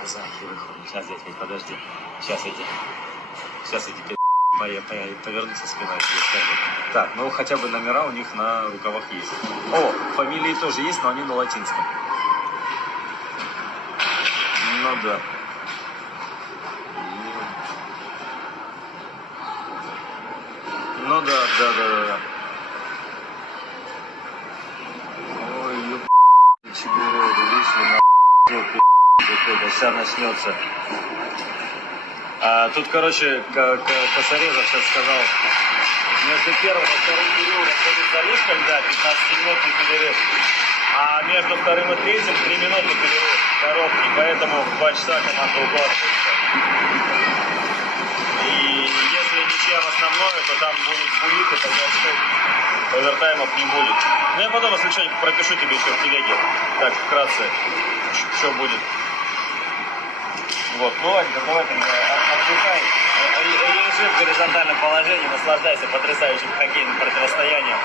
казахи выходят. Сейчас, дядь, подожди. Сейчас эти повернутся спиной, тебе скажу. Так, ну хотя бы номера у них на рукавах есть. О, фамилии тоже есть, но они на латинском. Ну да. Ну да. Ой, чебуроды, вышли на какой-то, сейчас начнется. Тут, короче, Косарезов сейчас сказал, между первым и вторым периодом будет залив, когда 15-минутный перерыв, а между вторым и третьим 3-минутный перерыв, короткий, поэтому в 2 часа команда укладывается. И если ничья в основное, то там будет булит и по овертаймов не будет. Ну я потом, если что, пропишу тебе еще в телеге, так, вкратце, что будет. Вот, ну ладно, давай ты отдыхай, лежи в горизонтальном положении, наслаждайся потрясающим хоккейным противостоянием.